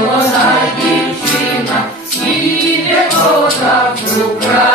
вона дівчина, їде кота в України.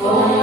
Oh.